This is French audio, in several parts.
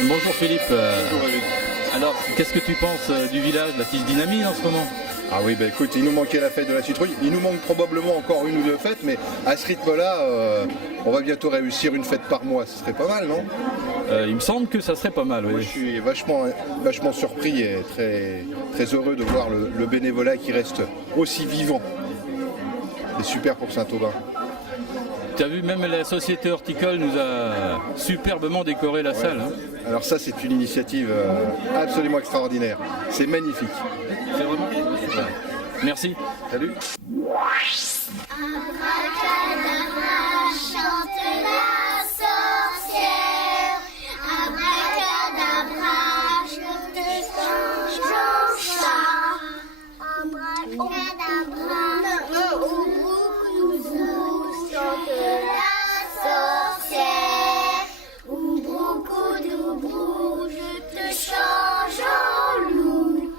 Bonjour Philippe. Bonjour Eric. Alors, qu'est-ce que tu penses du village, de la petite dynamite en ce moment? Ah oui, bah écoute, il nous manquait la fête de la citrouille. Il nous manque probablement encore une ou deux fêtes, mais à ce rythme-là, on va bientôt réussir une fête par mois. Ce serait pas mal, non? Il me semble que ça serait pas mal, Moi, oui. je suis vachement surpris et très heureux de voir le bénévolat qui reste aussi vivant. C'est super pour Saint-Aubin. Tu as vu, même la société horticole nous a superbement décoré la salle. Hein. Alors ça, c'est une initiative absolument extraordinaire. C'est magnifique. C'est vraiment super. Merci. Salut. Abracadabra, chante la sorcière. Abracadabra, je te change en chat. Abracadabra, chante la sorcière. Oubroucoudoubou, je te change en loup.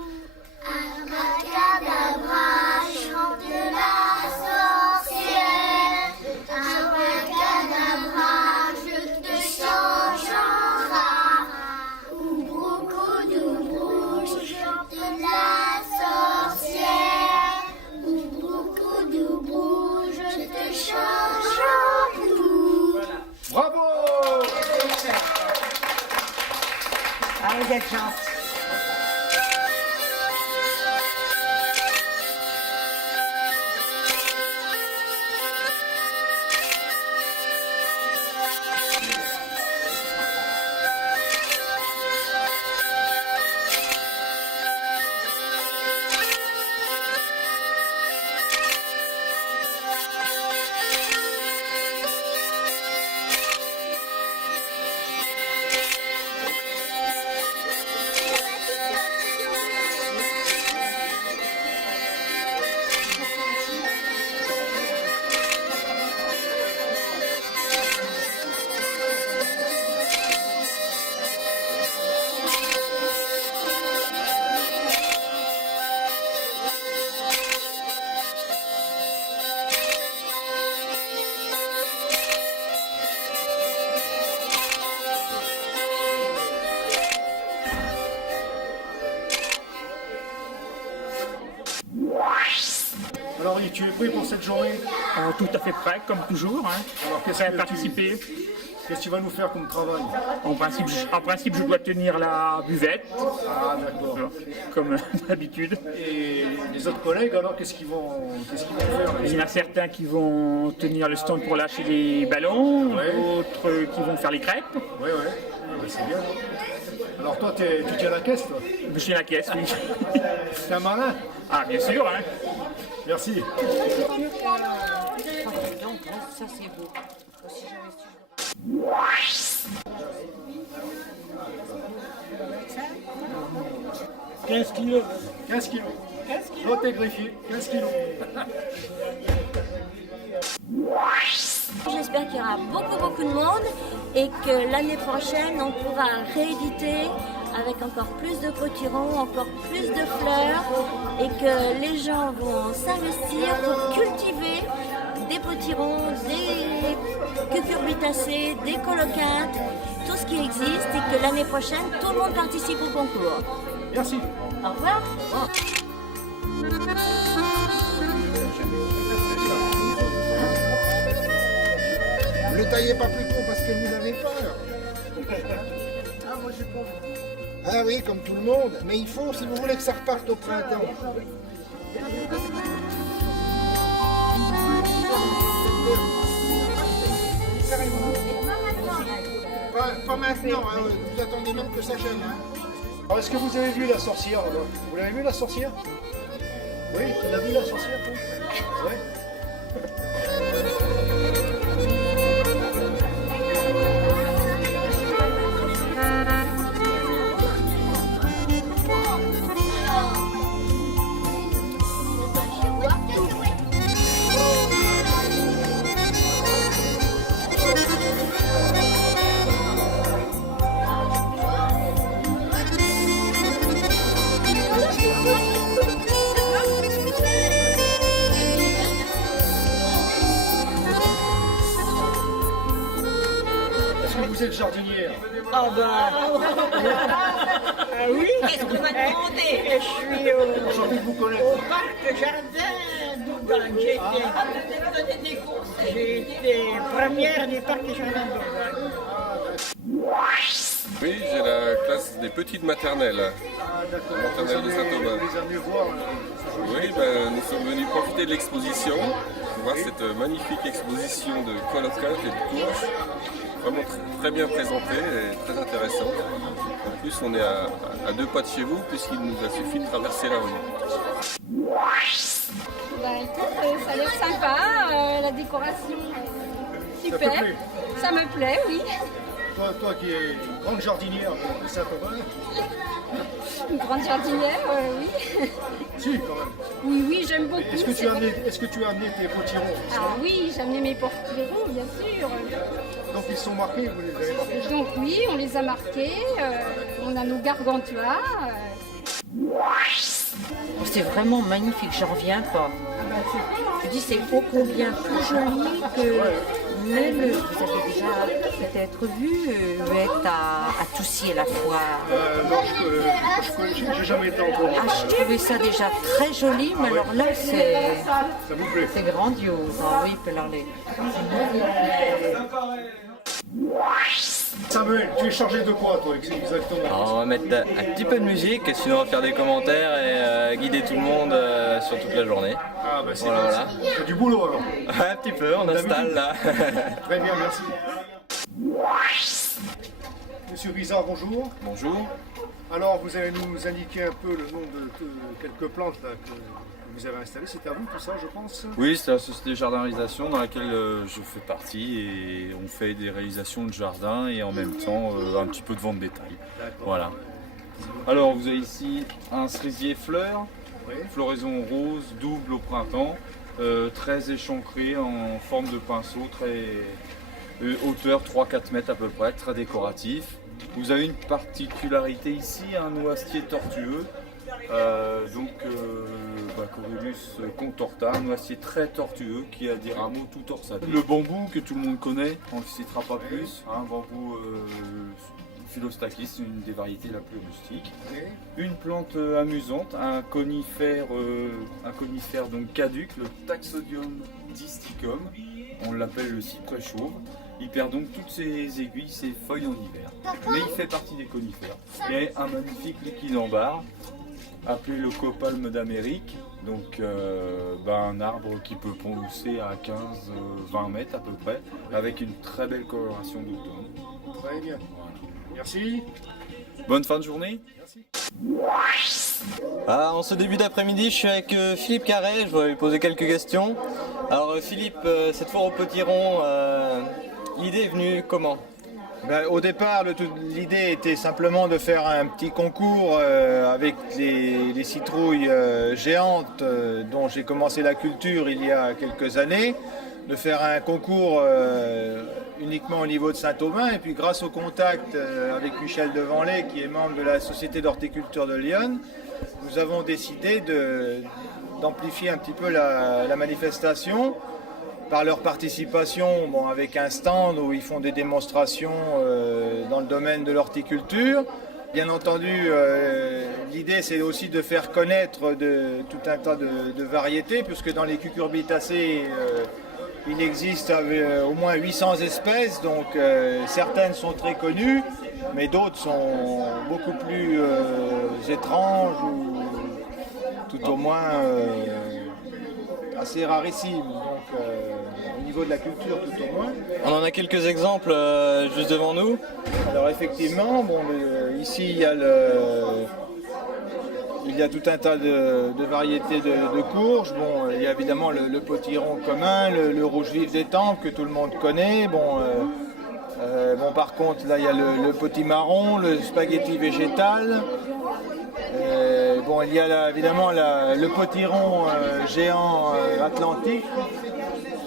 Abracadabra, chante la sorcière. Abracadabra, je te change en rat. Oubroucoudoubou, chante la sorcière. Oubroucoudoubou, je te change en loup. Bravo! Ah, vous êtes gentil. Alors, tu es prêt pour cette journée? Tout à fait prêt, comme toujours. Hein. Alors, qu'est-ce Prêt à que participer. Qu'est-ce que tu vas nous faire comme travail? En principe, je dois tenir la buvette, Ah, d'accord. comme d'habitude. Et les autres collègues, alors, qu'est-ce qu'ils vont faire? Il y en a certains qui vont tenir le stand pour lâcher les ballons, Ouais. d'autres qui vont faire les crêpes. Ouais, c'est bien. Alors, toi, tu tiens la caisse, toi? Je suis à la caisse, oui. T'es un malin? Ah, bien sûr, hein. Merci. Donc, ça c'est beau. Si j'avais su. 15 kilos. 15 kilos. Toi, t'es greffier. 15 kilos. J'espère qu'il y aura beaucoup de monde et que l'année prochaine on pourra rééditer avec encore plus de potirons, encore plus de fleurs et que les gens vont s'investir pour cultiver des potirons, des cucurbitacées, des coloquintes, tout ce qui existe et que l'année prochaine tout le monde participe au concours. Merci. Au revoir. Ne le taillez pas plus court parce que vous avez peur. Ah, moi j'ai pas. Ah oui, comme tout le monde. Mais il faut, si vous voulez que ça reparte au printemps. Pas maintenant, hein. Vous attendez même que ça gêne. Hein. Alors, est-ce que vous avez vu la sorcière là-bas? Vous l'avez vu la sorcière? Oui, tu l'as vu la sorcière toi? Ouais. vous êtes jardinière? Ah oui. Qu'est-ce qu'on m'a demandé? Je suis J'ai envie de vous connaître. au parc jardin d'Aubagne. J'ai été première du parc jardin d'Aubagne. Oui, j'ai la classe des petites maternelles. Ah, d'accord. Maternelle de Saint-Aubin. Vous les amenez voir. Oui, nous sommes venus profiter de l'exposition, voir cette magnifique exposition de colocage et de courges, vraiment très bien présentée et très intéressante. En plus, on est à 2 pas de chez vous, puisqu'il nous a suffi de traverser la rue. Écoute, ça a l'air sympa, la décoration super. Ça te plaît? Ça me plaît, oui. Toi qui es une grande jardinière de Saint-Aubin. Une grande jardinière, oui. Si, quand même. Oui, j'aime beaucoup. Est-ce que tu as amené tes potirons? Ah oui, j'ai amené mes porte-verrous, bien sûr. Donc ils sont marqués, vous les avez marqués? Donc oui, on les a marqués, on a nos gargantua. C'est vraiment magnifique, j'en reviens pas. Je dis c'est ô combien plus joli que même, vous avez déjà peut-être vu être à Toussy à la foire. Non, j'ai jamais été encore. Ah, je trouvais ça déjà très joli, mais alors là c'est Ça vous plaît? grandiose. Hein, oui, Pelarlet. Samuel, tu es chargé de quoi, toi, exactement? Alors, on va mettre un petit peu de musique et sinon on va faire des commentaires et guider tout le monde sur toute la journée. Ah, bah c'est Voilà. C'est du boulot alors. Un petit peu, on installe là. Très bien, merci. Monsieur Bizarre, bonjour. Bonjour. Alors, vous allez nous indiquer un peu le nom de quelques plantes là, que vous avez installées. C'est à vous tout ça, je pense? Oui, c'est la société Jardinisation dans laquelle je fais partie et on fait des réalisations de jardin et en même temps un petit peu de vente détail. Voilà. Alors vous avez ici un cerisier fleur, floraison rose, double au printemps, très échancré en forme de pinceau, très hauteur 3-4 mètres à peu près, très décoratif. Vous avez une particularité ici, un noisetier tortueux. Corylus contorta, un noisetier très tortueux qui a des rameaux tout torsadés. Le bambou que tout le monde connaît, on ne le citera pas plus, un bambou Philostachys, une des variétés la plus rustique. Une plante amusante, un conifère donc caduc, le Taxodium disticum, on l'appelle le cyprès chauve. Il perd donc toutes ses aiguilles, ses feuilles en hiver. Mais il fait partie des conifères. Il y a un magnifique liquide en barre, appelé le copalme d'Amérique, donc un arbre qui peut pousser à 15-20 mètres à peu près, avec une très belle coloration d'automne. Très bien. Merci. Bonne fin de journée. Merci. En ce début d'après-midi, je suis avec Philippe Carré, je vais lui poser quelques questions. Alors Philippe, cette foire au potiron, l'idée est venue comment? Au départ, l'idée était simplement de faire un petit concours avec les citrouilles géantes dont j'ai commencé la culture il y a quelques années, de faire un concours uniquement au niveau de Saint-Aubin, et puis grâce au contact avec Michel Devanlay, qui est membre de la Société d'horticulture de Lyon, nous avons décidé d'amplifier un petit peu la manifestation par leur participation avec un stand où ils font des démonstrations dans le domaine de l'horticulture. Bien entendu, l'idée c'est aussi de faire connaître tout un tas de variétés, puisque dans les cucurbitacées, il existe au moins 800 espèces, donc certaines sont très connues, mais d'autres sont beaucoup plus étranges ou tout au moins assez rarissimes. Donc, au niveau de la culture, tout au moins. On en a quelques exemples juste devant nous. Alors effectivement, ici il y a tout un tas de variétés de courges. Il y a évidemment le potiron commun, le rouge vif des tempes que tout le monde connaît. Par contre, là il y a le potimarron, le spaghetti végétal. Il y a évidemment le potiron géant atlantique,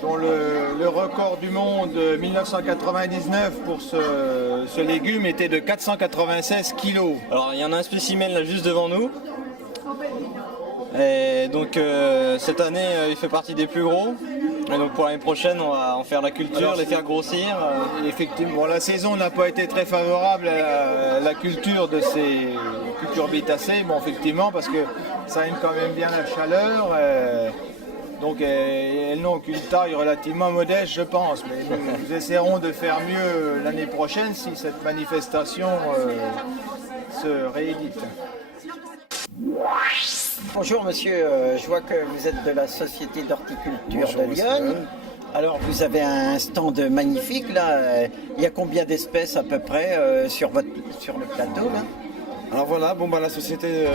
dont le record du monde 1999 pour ce légume était de 496 kg. Alors il y en a un spécimen là juste devant nous. Et donc cette année, il fait partie des plus gros. Et donc pour l'année prochaine, on va en faire la culture, les faire grossir. Effectivement, la saison n'a pas été très favorable à la culture de ces cucurbitacées, bon effectivement, parce que ça aime quand même bien la chaleur. Donc elles n'ont qu'une taille relativement modeste, je pense. Mais nous essaierons de faire mieux l'année prochaine si cette manifestation se réédite. Bonjour monsieur, je vois que vous êtes de la Société d'horticulture de Lyon. Alors vous avez un stand magnifique là, il y a combien d'espèces à peu près sur le plateau là? Alors voilà, la Société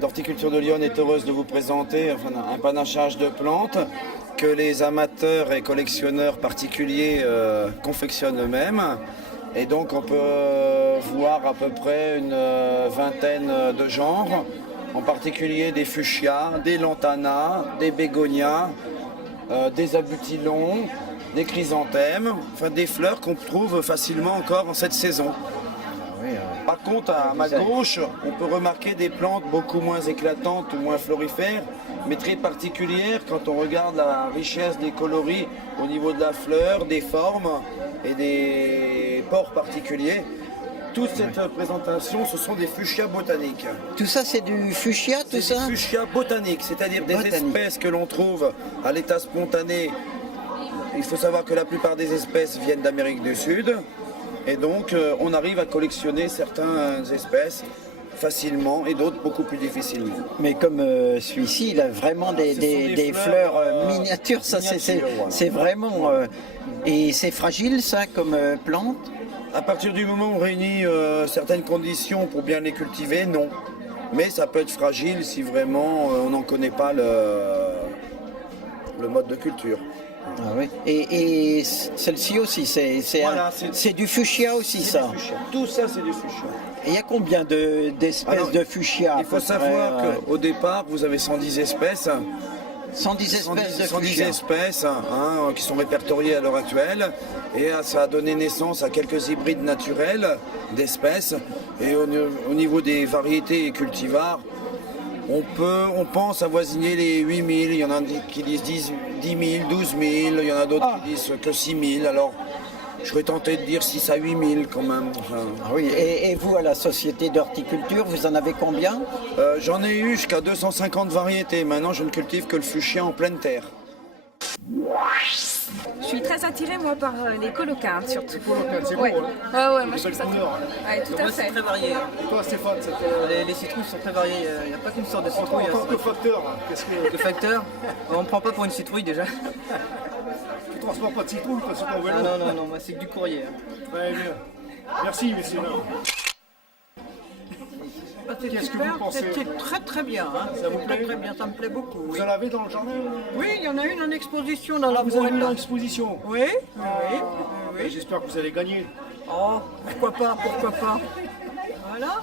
d'horticulture de Lyon est heureuse de vous présenter un panachage de plantes que les amateurs et collectionneurs particuliers confectionnent eux-mêmes. Et donc on peut voir à peu près une vingtaine de genres, en particulier des fuchsias, des lantanas, des bégonias, des abutilons, des chrysanthèmes, enfin des fleurs qu'on trouve facilement encore en cette saison. Par contre, à ma gauche, on peut remarquer des plantes beaucoup moins éclatantes ou moins florifères, mais très particulières quand on regarde la richesse des coloris au niveau de la fleur, des formes et des pores particuliers. Toute cette présentation, ce sont des fuchsias botaniques. Tout ça, c'est du fuchsia, tout ça? C'est des fuchsias botaniques, c'est-à-dire des espèces que l'on trouve à l'état spontané. Il faut savoir que la plupart des espèces viennent d'Amérique du Sud. Et donc, on arrive à collectionner certaines espèces facilement et d'autres beaucoup plus difficilement. Mais comme celui-ci, il a vraiment des fleurs miniatures, ça c'est vraiment... et c'est fragile ça comme plante? À partir du moment où on réunit certaines conditions pour bien les cultiver, non. Mais ça peut être fragile si vraiment on n'en connaît pas le mode de culture. Ah oui. Et celle-ci aussi, c'est du fuchsia aussi ça? Tout ça c'est du fuchsia. Et il y a combien d'espèces de fuchsia? Il faut savoir qu'au départ vous avez 110 espèces. 110 espèces de 110 fuchsia. espèces qui sont répertoriées à l'heure actuelle. Et ça a donné naissance à quelques hybrides naturels d'espèces. Et au niveau des variétés et cultivars, on pense avoisiner les 8000, il y en a qui disent 10 000, 12 000, il y en a d'autres qui disent que 6 000, alors je serais tenté de dire 6 à 8 000 quand même. Ah oui. Et vous, à la Société d'horticulture, vous en avez combien? J'en ai eu jusqu'à 250 variétés, maintenant je ne cultive que le fuchsia en pleine terre. Je suis très attirée moi par les colocardes surtout. C'est ouais. beau, hein. Ouais, moi je trouve ça très... Ouais, tout à fait. C'est très varié. Toi Stéphane, Les citrouilles sont très variées, il n'y a pas qu'une sorte de citrouille. en tant que facteur, qu'est-ce que... Le facteur, on ne prend pas pour une citrouille déjà. Tu transportes pas de citrouille parce que ton vélo? Non, moi c'est que du courrier. Ouais, bien. Merci messieurs. Qu'est-ce que vous pensez? C'est très très bien. Hein. Ça vous plaît? Très bien, ça me plaît beaucoup. Vous en avez dans le jardin? Oui, il y en a une en exposition dans la Vous avez boîte. mis en exposition? Oui, oui. J'espère que vous allez gagner. Oh, pourquoi pas. Voilà.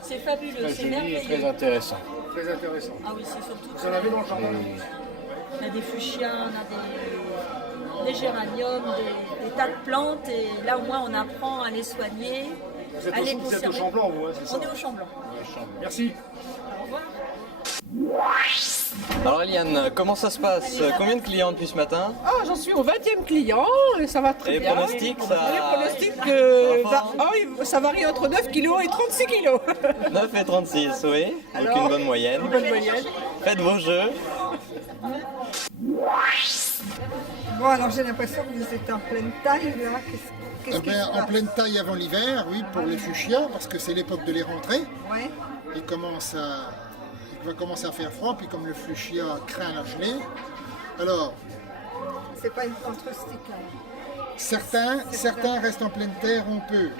C'est fabuleux, c'est merveilleux. Très intéressant. Très intéressant. Ah oui, c'est surtout Vous en avez dans le jardin? On a des fuchsias, on a des géraniums, des tas de plantes et là au moins on apprend à les soigner. Vous êtes au Champ Blanc, vous, hein, c'est ça? On est au Champ Blanc. Merci. Au revoir. Alors Eliane, comment ça se passe? Combien de clients depuis ce matin? Ah, j'en suis au 20e client et ça va très Et bien. les pronostics, ça... Les pronostics, ça varie entre 9 kg et 36 kg. 9 et 36, oui. Alors, donc une bonne moyenne. Une bonne moyenne. Faites vos jeux. Bon, alors j'ai l'impression que vous êtes en pleine taille là. Qu'est-ce qui se En passe? pleine taille avant l'hiver, oui, pour les fuchsias, parce que c'est l'époque de les rentrer. Ouais. Il va commencer à faire froid, puis comme le fuchsia craint la gelée, alors C'est pas une plante rustique là. certains restent en pleine terre, on peut.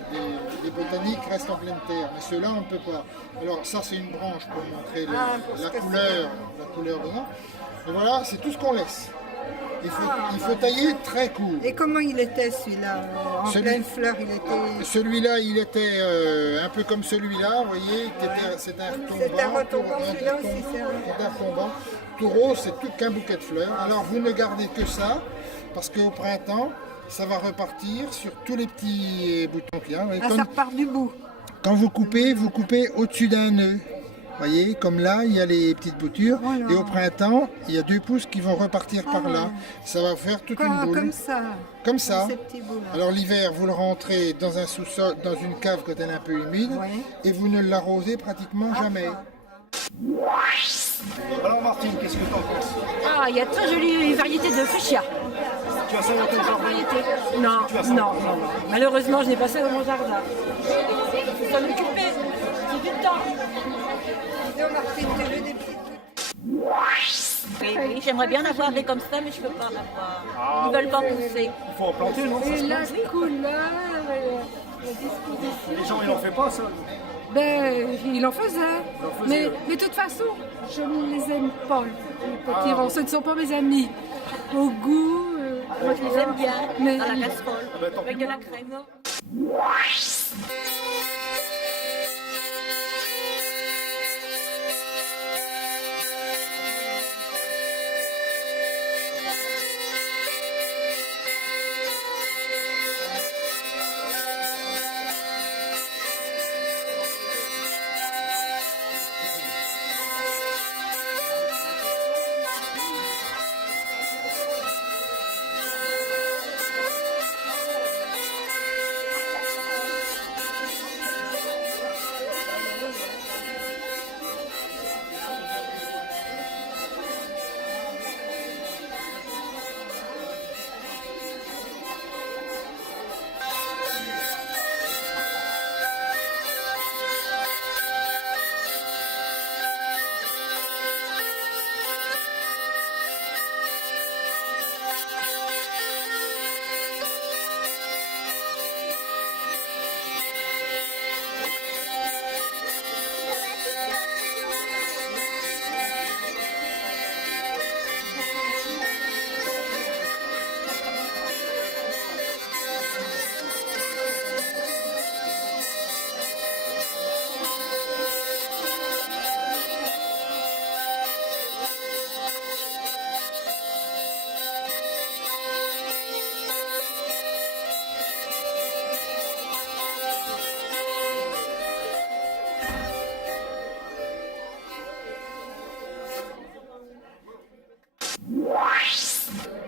Les botaniques restent en pleine terre, mais ceux-là on ne peut pas. Alors ça c'est une branche pour montrer la couleur dedans. Et voilà, c'est tout ce qu'on laisse. Il faut tailler très court. Et comment il était celui-là? En pleine fleur, il était... Celui-là, il était un peu comme celui-là, vous voyez, c'est un retombant. C'est un retombant, celui-là aussi, c'est un retombant. Tout rose, c'est tout qu'un bouquet de fleurs. Alors vous ne gardez que ça, parce qu'au printemps, ça va repartir sur tous les petits boutons qu'il y a. Ah, ça repart du bout. Quand vous coupez au-dessus d'un nœud. voyez, comme là, il y a les petites boutures. Voilà. Et au printemps, il y a 2 pousses qui vont repartir par là. Ça va faire toute une boule. Comme ça. Comme ça. Ces petits bouts-là. Alors l'hiver, vous le rentrez dans un sous-sol, dans une cave quand elle est un peu humide, et vous ne l'arrosez pratiquement jamais. Alors Martine, qu'est-ce que tu en penses? Ah, il y a de très jolies variétés de fuchsia. Tu as ça dans ton jardin? Non. Malheureusement, je n'ai pas ça dans mon jardin. Il faut s'en occuper. C'est du temps. Oui, j'aimerais bien en avoir des comme ça, mais je peux pas en avoir. Ils veulent pas pousser. Il faut en planter, non? Et la couleur, la disposition. Les gens, ils n'en font pas ça? Ben, il en faisait. Mais de toute façon, je ne les aime pas, les potirons. Ce ne sont pas mes amis. Au goût... Moi, je les aime bien, mais... à la casserole, avec de la crème.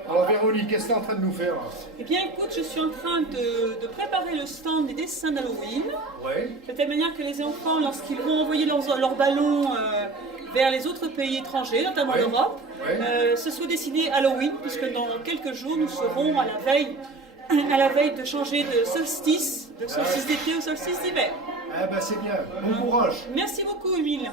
Alors Véronique, qu'est-ce que tu es en train de nous faire là? Eh bien écoute, je suis en train de préparer le stand des dessins d'Halloween. Ouais. De telle manière que les enfants, lorsqu'ils vont envoyer leurs ballons vers les autres pays étrangers, notamment l'Europe, se soient dessinés Halloween, puisque dans quelques jours, nous serons à la veille de changer de solstice d'été au solstice d'hiver. Eh ben c'est bien, bon courage. Merci beaucoup, Émile.